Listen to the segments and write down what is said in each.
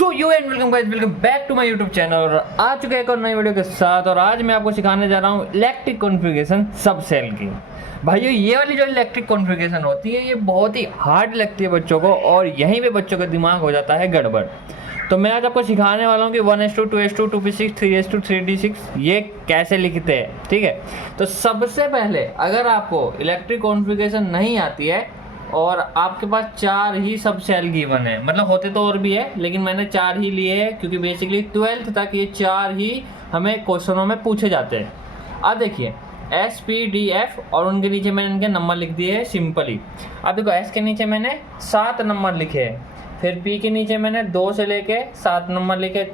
So you and welcome guys, welcome back to my YouTube channel. और आ चुके हैं एक और नई वीडियो के साथ। और आज मैं आपको सिखाने जा रहा हूँ इलेक्ट्रिक कॉन्फ़िगरेशन सब सेल की। भाइयों, ये वाली जो इलेक्ट्रिक कॉन्फ़िगरेशन होती है ये बहुत ही हार्ड लगती है बच्चों को, और यहीं पे बच्चों का दिमाग हो जाता है गड़बड़। तो मैं आज आपको सिखाने वाला हूँ कि 1:2, 2:2, 2p6, 3:2, 3d6 ये कैसे लिखते हैं। ठीक है, तो सबसे पहले अगर आपको इलेक्ट्रिक कॉन्फ़िगरेशन नहीं आती है और आपके पास 4 ही सब सेल गिवन है, मतलब होते तो और भी है लेकिन मैंने 4 ही लिए हैं क्योंकि बेसिकली 12th तक ये 4 ही हमें क्वेश्चनों में पूछे जाते हैं। अब देखिए S P D F और उनके नीचे मैंने इनके नंबर लिख दिए हैं सिंपली। अब देखो S के नीचे मैंने 7 नंबर लिखे हैं, फिर P के नीचे मैंने 2 से लेके 7 नंबर लिखे,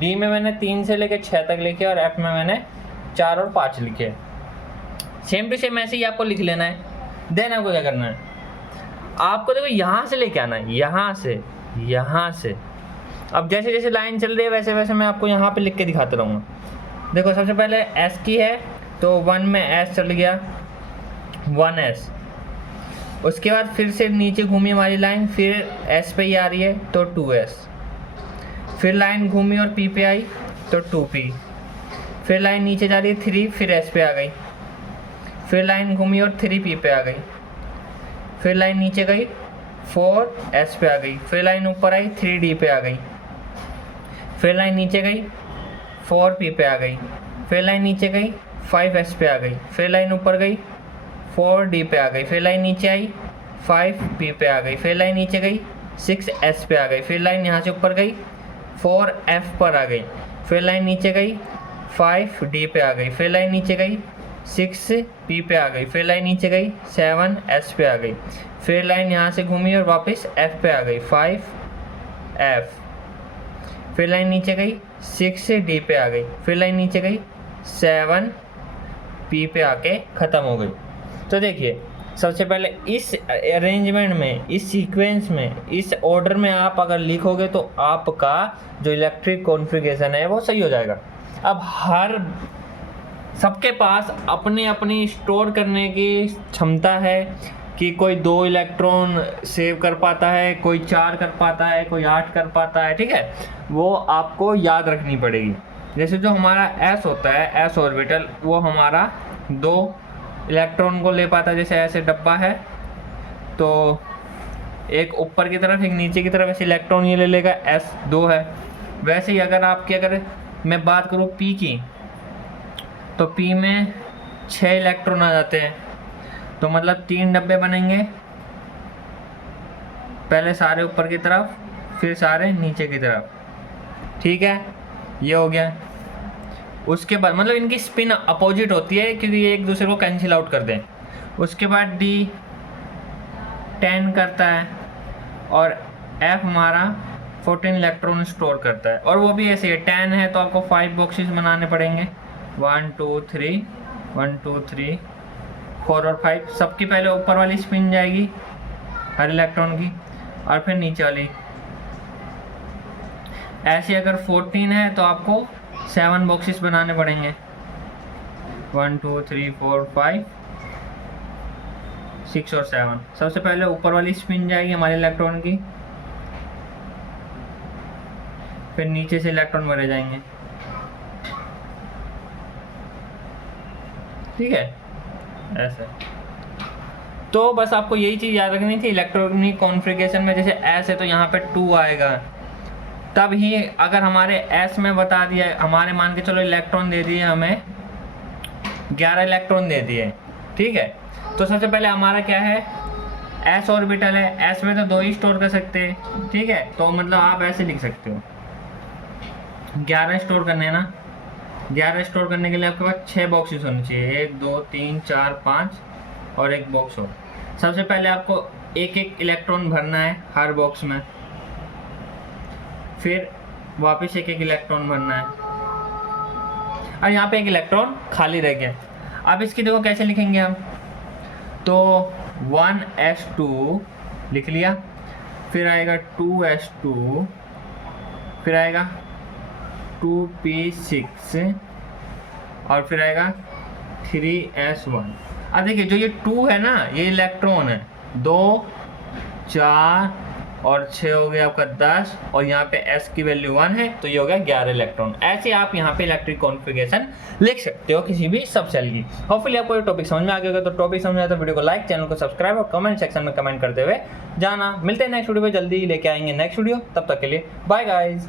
D में मैंने 3 से लेके 6 तक लिखे और F में मैंने 4 और 5 लिखे। सेम टू सेम ऐसे ही आपको लिख लेना है। देन आपको क्या करना है, आपको देखो यहाँ से लेके आना है, यहाँ से। अब जैसे जैसे लाइन चल रही है वैसे वैसे मैं आपको यहाँ पे लिख के दिखाता रहूँगा। देखो सबसे पहले S की है तो 1 में S चल गया, 1S। उसके बाद फिर से नीचे घूमी हमारी लाइन, फिर S पे ही आ रही है तो 2S। फिर लाइन घूमी और P पे आई तो 2P। फिर लाइन नीचे जा रही है 3, फिर S पे आ गई। फिर लाइन घूमी और 3P पे आ गई। फिर लाइन नीचे गई 4S पे आ गई। फिर लाइन ऊपर आई 3D पे आ गई। फिर लाइन नीचे गई 4P पे आ गई। फिर लाइन नीचे गई 5S पे आ गई। फिर लाइन ऊपर गई 4D पे आ गई। फिर लाइन नीचे आई 5P पे आ गई। फिर लाइन नीचे गई 6S पे आ गई। फिर लाइन यहाँ से ऊपर गई 4F पर आ गई। फिर लाइन नीचे गई 5D पे आ गई। फिर लाइन नीचे गई 6P पे आ गई। फिर लाइन नीचे गई 7S पे आ गई। फिर लाइन यहाँ से घूमी और वापस F पे आ गई 5F। फिर लाइन नीचे गई 6D पे आ गई। फिर लाइन नीचे गई 7P पे आके ख़त्म हो गई। तो देखिए सबसे पहले इस अरेंजमेंट में, इस सीक्वेंस में, इस ऑर्डर में आप अगर लिखोगे तो आपका जो इलेक्ट्रिक कॉन्फ़िगरेशन है वो सही हो जाएगा। अब सबके पास अपनी अपनी स्टोर करने की क्षमता है कि कोई 2 इलेक्ट्रॉन सेव कर पाता है, कोई 4 कर पाता है, कोई 8 कर पाता है। ठीक है, वो आपको याद रखनी पड़ेगी। जैसे जो हमारा S होता है, S ऑर्बिटल, वो हमारा 2 इलेक्ट्रॉन को ले पाता है। जैसे ऐसे डब्बा है तो एक ऊपर की तरफ एक नीचे की तरफ ऐसे इलेक्ट्रॉन ये ले लेगा, S 2 है। वैसे ही अगर मैं बात करूँ P की, तो P में 6 इलेक्ट्रॉन आ जाते हैं, तो मतलब 3 डब्बे बनेंगे, पहले सारे ऊपर की तरफ फिर सारे नीचे की तरफ। ठीक है, ये हो गया। उसके बाद मतलब इनकी स्पिन अपोजिट होती है क्योंकि ये एक दूसरे को कैंसिल आउट कर दें। उसके बाद D 10 करता है और F हमारा 14 इलेक्ट्रॉन स्टोर करता है, और वो भी ऐसे है। 10 है तो आपको 5 बॉक्सेस बनाने पड़ेंगे, 1 2 3 1 2 3 4 और 5। सबकी पहले ऊपर वाली स्पिन जाएगी हर इलेक्ट्रॉन की, और फिर नीचे वाली। ऐसे अगर 14 है तो आपको 7 बॉक्सेस बनाने पड़ेंगे, 1 2 3 4 5 6 और 7। सबसे पहले ऊपर वाली स्पिन जाएगी हमारे इलेक्ट्रॉन की, फिर नीचे से इलेक्ट्रॉन भरे जाएंगे। ठीक है, ऐसे। तो बस आपको यही चीज़ याद रखनी थी। इलेक्ट्रॉनिक कॉन्फ़िगरेशन में जैसे S है तो यहाँ पे 2 आएगा, तब ही अगर हमारे S में बता दिया, हमारे मान के चलो इलेक्ट्रॉन दे दिए, हमें 11 इलेक्ट्रॉन दे दिए। ठीक है, तो सबसे पहले हमारा क्या है, S ऑर्बिटल है। S में तो 2 ही स्टोर कर सकते हैं। ठीक है, तो मतलब आप ऐसे लिख सकते हो, 11 स्टोर करने हैं ना। 11 स्टोर करने के लिए आपके पास 6 बॉक्सेस होने चाहिए, 1 2 3 4 5 और एक बॉक्स हो। सबसे पहले आपको एक एक इलेक्ट्रॉन भरना है हर बॉक्स में, फिर वापस एक एक इलेक्ट्रॉन भरना है, और यहाँ पे एक इलेक्ट्रॉन खाली रह गया। अब इसकी देखो कैसे लिखेंगे हम, तो 1s2 लिख लिया, फिर आएगा 2s2, फिर आएगा 2p6 और फिर आएगा 3s1। अब देखिए जो ये 2 है ना, ये इलेक्ट्रॉन है, 2 4 और 6 हो गया आपका 10 और यहाँ पे S की वैल्यू 1 है तो ये हो गया 11 इलेक्ट्रॉन। ऐसे आप यहाँ पे इलेक्ट्रिक कॉन्फ़िगरेशन लिख सकते हो किसी भी सब सेल की। होपफुली आपको ये टॉपिक समझ में आ गया होगा। तो टॉपिक समझ में आया तो वीडियो को लाइक, चैनल को सब्सक्राइब और कमेंट सेक्शन में कमेंट करते हुए जाना। मिलते हैं नेक्स्ट वीडियो में, जल्दी लेके आएंगे नेक्स्ट वीडियो। तब तक के लिए बाय गाइज।